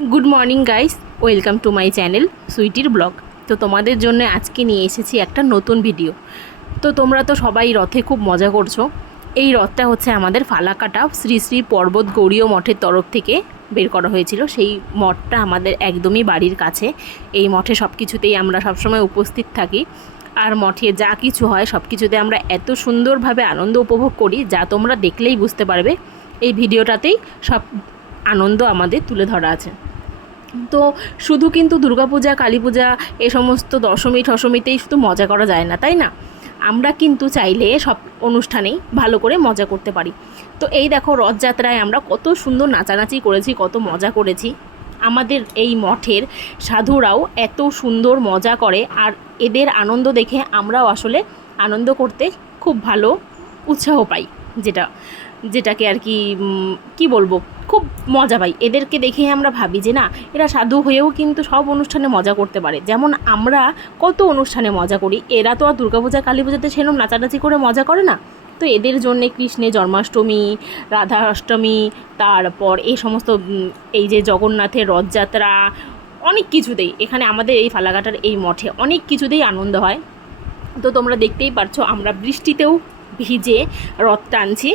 Good morning guys, welcome to my channel সুইটির blog. তো তোমাদের জন্য আজকে নিয়ে এসেছি একটা নতুন ভিডিও। তো তোমরা তো সবাই রথে খুব মজা করছো। এই রথটা হচ্ছে আমাদের ফালাকাটা শ্রী শ্রী পর্বত গৌরীয় মঠের তরফ থেকে বের করা হয়েছিল। সেই মঠটা আমাদের একদমই বাড়ির কাছে। এই মঠে সব কিছুতেই আমরা সবসময় উপস্থিত থাকি, আর মঠে যা কিছু হয় সব কিছুতে আমরা এত সুন্দরভাবে আনন্দ উপভোগ করি, যা তোমরা দেখলেই বুঝতে পারবে। এই ভিডিওটাতেই সব আনন্দ আমাদের তুলে ধরা আছে। তো শুধু কিন্তু দুর্গাপূজা, কালী পূজা, এ সমস্ত দশমী ঠশমীতেই শুধু মজা করা যায় না, তাই না? আমরা কিন্তু চাইলে সব অনুষ্ঠানেই ভালো করে মজা করতে পারি। তো এই দেখো, রথযাত্রায় আমরা কত সুন্দর নাচানাচি করেছি, কত মজা করেছি। আমাদের এই মঠের সাধুরাও এত সুন্দর মজা করে, আর এদের আনন্দ দেখে আমরাও আসলে আনন্দ করতে খুব ভালো উৎসাহ পাই। যেটাকে আর কি কি বলবো, খুব মজা পাই। এদেরকে দেখে আমরা ভাবি যে না, এরা সাধু হয়েও কিন্তু সব অনুষ্ঠানে মজা করতে পারে। যেমন আমরা কত অনুষ্ঠানে মজা করি, এরা তো আর দুর্গাপূজা কালী পূজাতে সেরকম নাচানাচি করে মজা করে না। তো এদের জন্যে কৃষ্ণের জন্মাষ্টমী, রাধা অষ্টমী, তারপর এই সমস্ত এই যে জগন্নাথের রথযাত্রা, অনেক কিছুতেই এখানে আমাদের এই ফালাকাটার এই মঠে অনেক কিছুতেই আনন্দ হয়। তো তোমরা দেখতেই পারছো, আমরা বৃষ্টিতেও ভিজে রথ টানছি।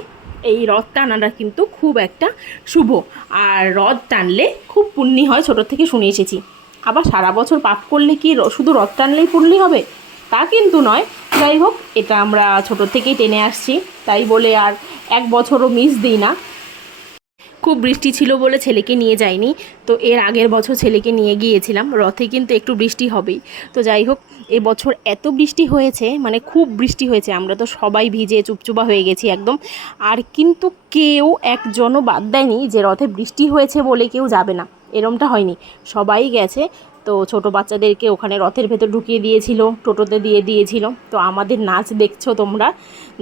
এই রথ টানাটা কিন্তু খুব একটা শুভ, আর রথ টানলে খুব পুণ্যি হয়, ছোটোর থেকে শুনে এসেছি। আবার সারা বছর পাপ করলে কি শুধু রথ টানলেই পুণ্যি হবে, তা কিন্তু নয়। যাই হোক, এটা আমরা ছোটোর থেকেই টেনে আসছি, তাই বলে আর এক বছরও মিস দিই না। খুব বৃষ্টি ছিল বলে ছেলেকে নিয়ে যাইনি, তো এর আগের বছর ছেলেকে নিয়ে গিয়েছিলাম। রথে কিন্তু একটু বৃষ্টি হবেই। তো যাই হোক, এবছর এত বৃষ্টি হয়েছে, মানে খুব বৃষ্টি হয়েছে, আমরা তো সবাই ভিজে চুপচুপা হয়ে গেছি একদম। আর কিন্তু কেউ একজনও বাদ দেয়নি যে রথে বৃষ্টি হয়েছে বলে কেউ যাবে না, এরমটা হয়নি, সবাই গেছে। তো ছোট বাচ্চাদেরকে ওখানে রথের ভেতর ঢুকিয়ে দিয়েছিল, টোটোতে দিয়ে দিয়েছিল। তো আমাদের নাচ দেখছো তোমরা,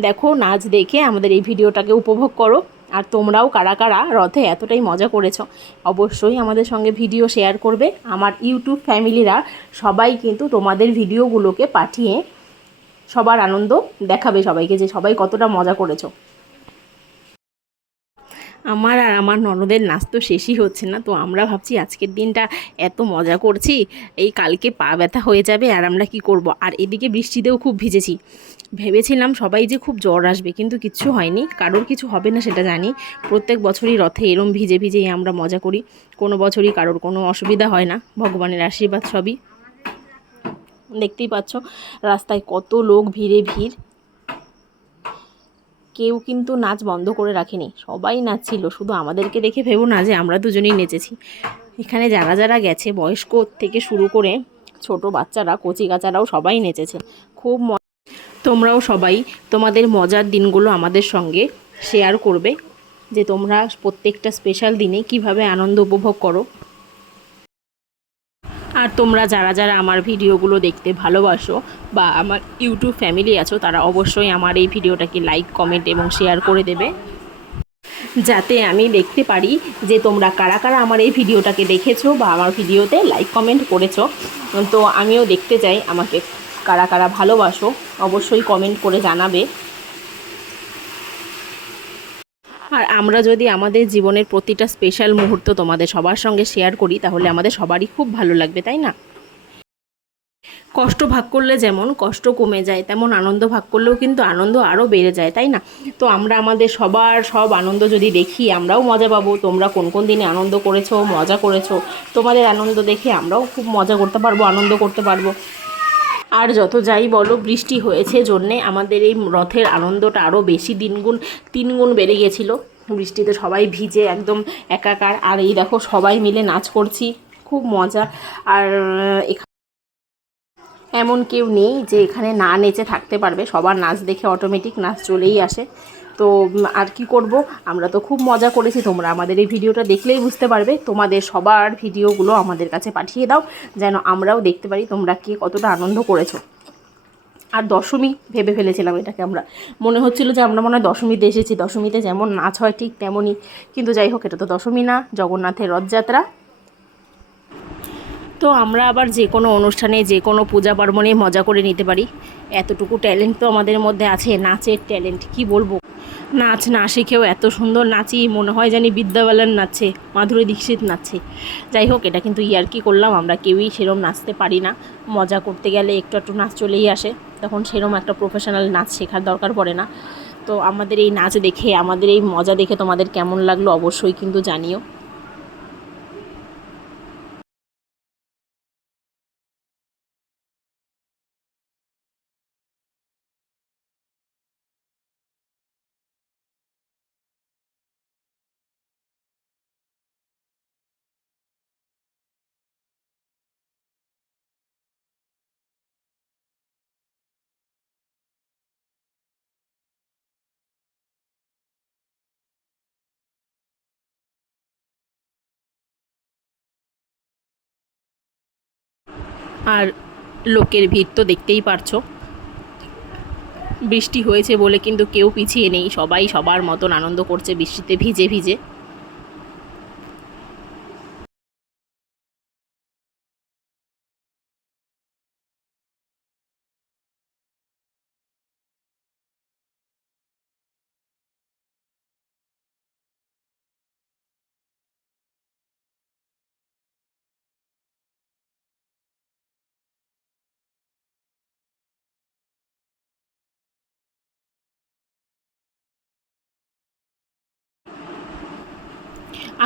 দেখো, নাচ দেখে আমাদের এই ভিডিওটাকে উপভোগ করো। আর তোমরাও কারা কারা রথে এতটাই মজা করেছো, অবশ্যই আমাদের সঙ্গে ভিডিও শেয়ার করবে। আমার ইউটিউব ফ্যামিলিরা সবাই কিন্তু তোমাদের ভিডিওগুলোকে পাঠিয়ে সবার আনন্দ দেখাবে সবাইকে, যে সবাই কতটা মজা করেছো। আমার আর আমার ননদের নাচ তো শেষই হচ্ছে না। তো আমরা ভাবছি আজকের দিনটা এত মজা করছি, এই কালকে পা ব্যথা হয়ে যাবে, আর আমরা কি করব। আর এদিকে বৃষ্টিতেও খুব ভিজেছি। ভেবেছিলাম সবাই যে খুব জ্বর আসবে, কিন্তু কিচ্ছু হয়নি, কারোর কিছু হবে না সেটা জানি। প্রত্যেক বছরই রথে এরম ভিজে ভিজেই আমরা মজা করি, কোনো বছরই কারোর কোনো অসুবিধা হয় না, ভগবানের আশীর্বাদ সবই। দেখতেই পাচ্ছ রাস্তায় কত লোক, ভিড়ে ভিড়। কেউ কিন্তু নাচ বন্ধ করে রাখেনি, সবাই নাচছিল। শুধু আমাদেরকে দেখে ভেবো না যে আমরা দুজনেই নেচেছি। এখানে যারা যারা গেছে, বয়স্ক থেকে শুরু করে ছোট বাচ্চারা, কচি কাচারাও সবাই নেচেছে খুব। তোমরাও সবাই তোমাদের মজার দিনগুলো আমাদের সঙ্গে শেয়ার করবে, যে তোমরা প্রত্যেকটা স্পেশাল দিনে কিভাবে আনন্দ উপভোগ করো। আর তোমরা যারা যারা আমার ভিডিওগুলো দেখতে ভালোবাসো বা আমার ইউটিউব ফ্যামিলি আছো, তারা অবশ্যই আমার এই ভিডিওটাকে লাইক, কমেন্ট এবং শেয়ার করে দেবে, যাতে আমি দেখতে পারি যে তোমরা কারা কারা আমার এই ভিডিওটাকে দেখেছো বা আমার ভিডিওতে লাইক কমেন্ট করেছো। তো আমিও দেখতে চাই আমাকে কারা কারা ভালোবাসো, অবশ্যই কমেন্ট করে জানাবে। আর আমরা যদি আমাদের জীবনের প্রতিটা স্পেশাল মুহূর্ত তোমাদের সবার সঙ্গে শেয়ার করি, তাহলে আমাদের সবারই খুব ভালো লাগবে, তাই না? কষ্ট ভাগ করলে যেমন কষ্ট কমে যায়, তেমন আনন্দ ভাগ করলেও কিন্তু আনন্দ আরও বেড়ে যায়, তাই না? তো আমরা আমাদের সবার সব আনন্দ যদি দেখি, আমরাও মজা পাবো। তোমরা কোন কোন দিনে আনন্দ করেছো, মজা করেছো, তোমাদের আনন্দ দেখে আমরাও খুব মজা করতে পারবো, আনন্দ করতে পারবো। আর যত যাই বলো, বৃষ্টি হয়েছে জন্যে আমাদের এই রথের আনন্দটা আরও বেশি তিনগুণ বেড়ে গেছিলো। বৃষ্টিতে সবাই ভিজে একদম একাকার, আর এই দেখো সবাই মিলে নাচ করছি, খুব মজা। আর এমন কেউ নেই যে এখানে না নেচে থাকতে পারবে, সবার নাচ দেখে অটোমেটিক নাচ চলেই আসে। তো আর কি করব, আমরা তো খুব মজা করেছি। তোমরা আমাদের এই ভিডিওটা দেখলেই বুঝতে পারবে। তোমাদের সবার ভিডিওগুলো আমাদের কাছে পাঠিয়ে দাও, যেন আমরাও দেখতে পারি তোমরা কে কতটা আনন্দ করেছো। আর দশমী ভেবে ফেলেছিলাম এটাকে, আমরা মনে হচ্ছিল যে আমরা মনে হয় দশমীতে এসেছি, দশমীতে যেমন নাচ হয় ঠিক তেমনই। কিন্তু যাই হোক, এটা তো দশমী না, জগন্নাথের রথযাত্রা। তো আমরা আবার যে কোনো অনুষ্ঠানে যে কোনো পূজা পার্বণে মজা করে নিতে পারি, এতটুকু ট্যালেন্ট তো আমাদের মধ্যে আছে, নাচের ট্যালেন্ট কি বলবো। নাচ না শিখেও এত সুন্দর নাচি, মনে হয় জানি বিদ্যা বালান নাচছে, মাধুরী দীক্ষিত নাচছে। যাই হোক, এটা কিন্তু ইয়ার্কি করলাম, আমরা কেউই সেরম নাচতে পারি না। মজা করতে গেলে একটু একটু নাচ চলেই আসে, তখন সেরম একটা প্রফেশনাল নাচ শেখার দরকার পড়ে না। তো আমাদের এই নাচ দেখে, আমাদের এই মজা দেখে তোমাদের কেমন লাগলো অবশ্যই কিন্তু জানিও। আর লোকের ভিড় তো দেখতেই পারছো, বৃষ্টি হয়েছে বলে কিন্তু কেউ পিছিয়ে নেই, সবাই সবার মতন আনন্দ করছে বৃষ্টিতে ভিজে ভিজে।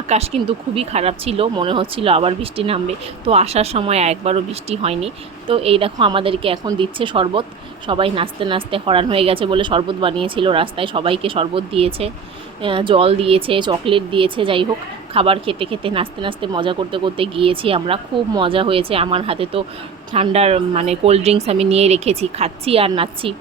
আকাশ কিন্তু খুবই খারাপ ছিল, মনে হচ্ছিল আবার বৃষ্টি নামবে। তো আসার সময় একবারও বৃষ্টি হয়নি। তো এই দেখো আমাদেরকে এখন দিচ্ছে শরবত, সবাই নাচতে নাচতে হরান হয়ে গেছে বলে শরবত বানিয়েছিল, রাস্তায় সবাইকে শরবত দিয়েছে, জল দিয়েছে, চকলেট দিয়েছে। যাই হোক, খাবার খেতে খেতে নাচতে নাচতে মজা করতে করতে গিয়েছি আমরা, খুব মজা হয়েছে। আমার হাতে তো ঠান্ডার মানে কোল্ড ড্রিঙ্কস আমি নিয়ে রেখেছি, খাচ্ছি আর নাচছি।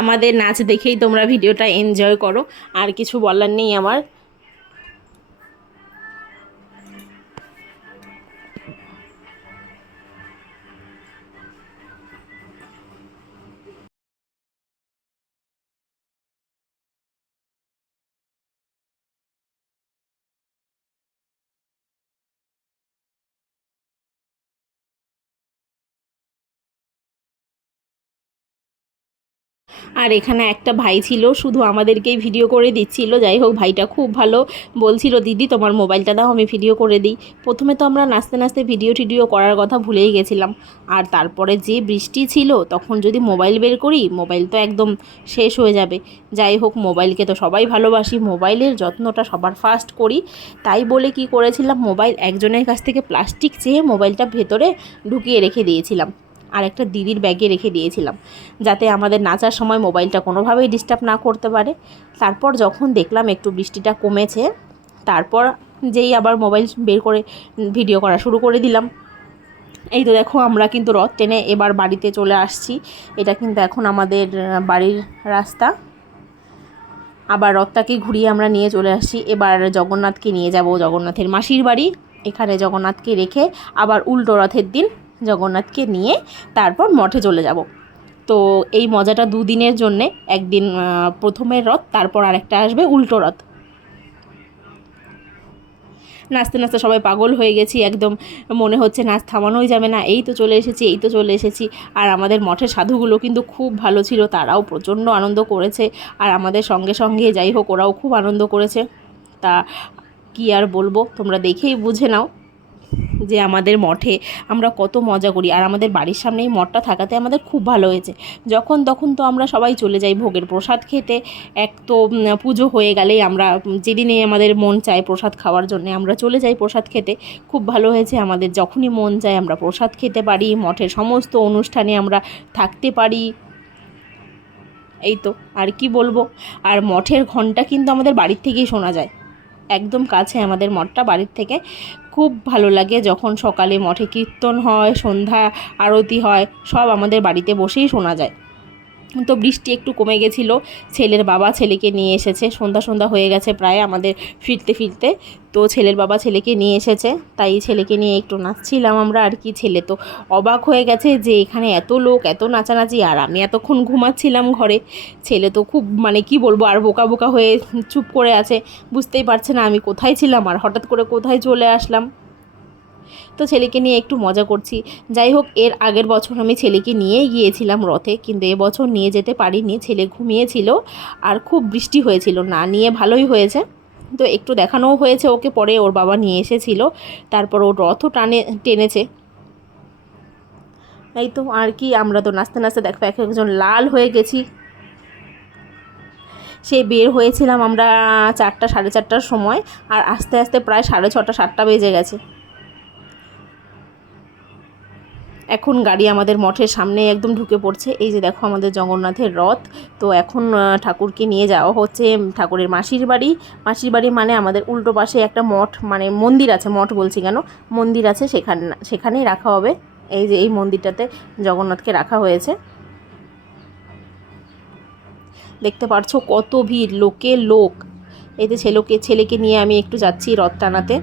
আমাদের নাচ দেখেই তোমরা ভিডিওটা এনজয় করো, আর কিছু বলার নেই আমার। আর এখানে একটা ভাই ছিল, শুধু আমাদেরকেই ভিডিও করে দিচ্ছিল। যাই হোক, ভাইটা খুব ভালো, বলছিল দিদি তোমার মোবাইলটা দাও আমি ভিডিও করে দিই। প্রথমে তো আমরা নাচতে নাচতে ভিডিও টিডিও করার কথা ভুলেই গেছিলাম। আর তারপরে যে বৃষ্টি ছিল, তখন যদি মোবাইল বের করি, মোবাইল তো একদম শেষ হয়ে যাবে। যাই হোক, মোবাইলকে তো সবাই ভালোবাসি, মোবাইলের যত্নটা সবার ফার্স্ট করি। তাই বলে কি করেছিলাম, মোবাইল একজনের কাছ থেকে প্লাস্টিক চেয়ে মোবাইলটা ভেতরে ঢুকিয়ে রেখে দিয়েছিলাম, আর একটা দিদির ব্যাগে রেখে দিয়েছিলাম, যাতে আমাদের নাচার সময় মোবাইলটা কোনোভাবেই ডিস্টার্ব না করতে পারে। তারপর যখন দেখলাম একটু বৃষ্টিটা কমেছে, তারপর যেই আবার মোবাইল বের করে ভিডিও করা শুরু করে দিলাম। এই তো দেখো, আমরা কিন্তু রথ টেনে এবার বাড়িতে চলে আসছি। এটা কিন্তু এখন আমাদের বাড়ির রাস্তা। আবার রথটাকে ঘুরিয়ে আমরা নিয়ে চলে আসছি। এবার জগন্নাথকে নিয়ে যাব জগন্নাথের মাসির বাড়ি। এখানে জগন্নাথকে রেখে আবার উল্টো রথের দিন জগন্নাথকে নিয়ে তারপর মঠে চলে যাব। তো এই মজাটা দুদিনের জন্যে, একদিন প্রথমের রথ, তারপর আরেকটা আসবে উল্টো রথ। নাচতে নাচতে সবাই পাগল হয়ে গেছি একদম, মনে হচ্ছে নাচ থামানোই যাবে না, এই তো চলে এসেছি, এই তো চলে এসেছি। আর আমাদের মঠের সাধুগুলো কিন্তু খুব ভালো ছিল, তারাও প্রচণ্ড আনন্দ করেছে। আর আমাদের সঙ্গে সঙ্গে যাই হোক, ওরাও খুব আনন্দ করেছে। তা কি আর বলবো, তোমরা দেখেই বুঝে নাও যে আমাদের মঠে আমরা কত মজা করি। আর আমাদের বাড়ির সামনেই মঠটা থাকাতে আমাদের খুব ভালো হয়েছে। যখন তখন তো আমরা সবাই চলে যাই ভোগের প্রসাদ খেতে। এক তো পুজো হয়ে গেলেই আমরা যেদিনে আমাদের মন চায় প্রসাদ খাওয়ার জন্য, আমরা চলে যাই প্রসাদ খেতে। খুব ভালো হয়েছে, আমাদের যখনই মন চায় আমরা প্রসাদ খেতে পারি, মঠের সমস্ত অনুষ্ঠানে আমরা থাকতে পারি। এই তো, আর কি বলবো। আর মঠের ঘন্টা কিন্তু আমাদের বাড়ির থেকেই শোনা যায়, একদম কাছে আমাদের মঠটা বাড়ির থেকে। খুব ভালো লাগে যখন সকালে মঠে কীর্তন হয়, সন্ধ্যা আরতি হয়, সব আমাদের বাড়িতে বসেই শোনা যায়। তো বৃষ্টি একটু কমে গেছিলো, ছেলের বাবা ছেলেকে নিয়ে এসেছে, সন্ধ্যা সন্ধ্যা হয়ে গেছে প্রায় আমাদের ফিরতে ফিরতে। তো ছেলের বাবা ছেলেকে নিয়ে এসেছে, তাই ছেলেকে নিয়ে একটু নাচছিলাম আমরা আর কি। ছেলে তো অবাক হয়ে গেছে যে এখানে এত লোক, এত নাচানাচি, আর আমি এতক্ষণ ঘুমাচ্ছিলাম ঘরে। ছেলে তো খুব মানে কি বলবো, আর বোকা বোকা হয়ে চুপ করে আছে, বুঝতেই পারছে না আমি কোথায় ছিলাম আর হঠাৎ করে কোথায় চলে আসলাম। তো ছেলেকে নিয়ে একটু মজা করছি। যাই হোক, এর আগের বছর আমি ছেলেকে নিয়েই গিয়েছিলাম রথে, কিন্তু এবছর নিয়ে যেতে পারিনি, ছেলে ঘুমিয়েছিল আর খুব বৃষ্টি হয়েছিল, না নিয়ে ভালোই হয়েছে। তো একটু দেখানোও হয়েছে ওকে, পরে ওর বাবা নিয়ে এসেছিল, তারপর ওর রথও টেনেছে। এই তো আর কি, আমরা তো নাচতে নাচতে দেখো এক একজন লাল হয়ে গেছি। সেই বের হয়েছিলাম আমরা 4টা সাড়ে 4টার সময়, আর আস্তে আস্তে প্রায় 6:30 7টা বেজে গেছে। এখন গাড়ি আমাদের মঠের সামনে একদম ঢুকে পড়ছে। এই যে দেখো আমাদের জগন্নাথের রথ। তো এখন ঠাকুরকে নিয়ে যাওয়া হচ্ছে ঠাকুরের মাসির বাড়ি। মাসির বাড়ি মানে আমাদের উল্টো পাশে একটা মঠ, মানে মন্দির আছে, মঠ বলছি কেন, মন্দির আছে, সেখানেই রাখা হবে। এই যে এই মন্দিরটাতে জগন্নাথকে রাখা হয়েছে। দেখতে পারছো কত ভিড়, লোকে লোক। এই যে ছেলেকে নিয়ে আমি একটু যাচ্ছি রথ টানাতে।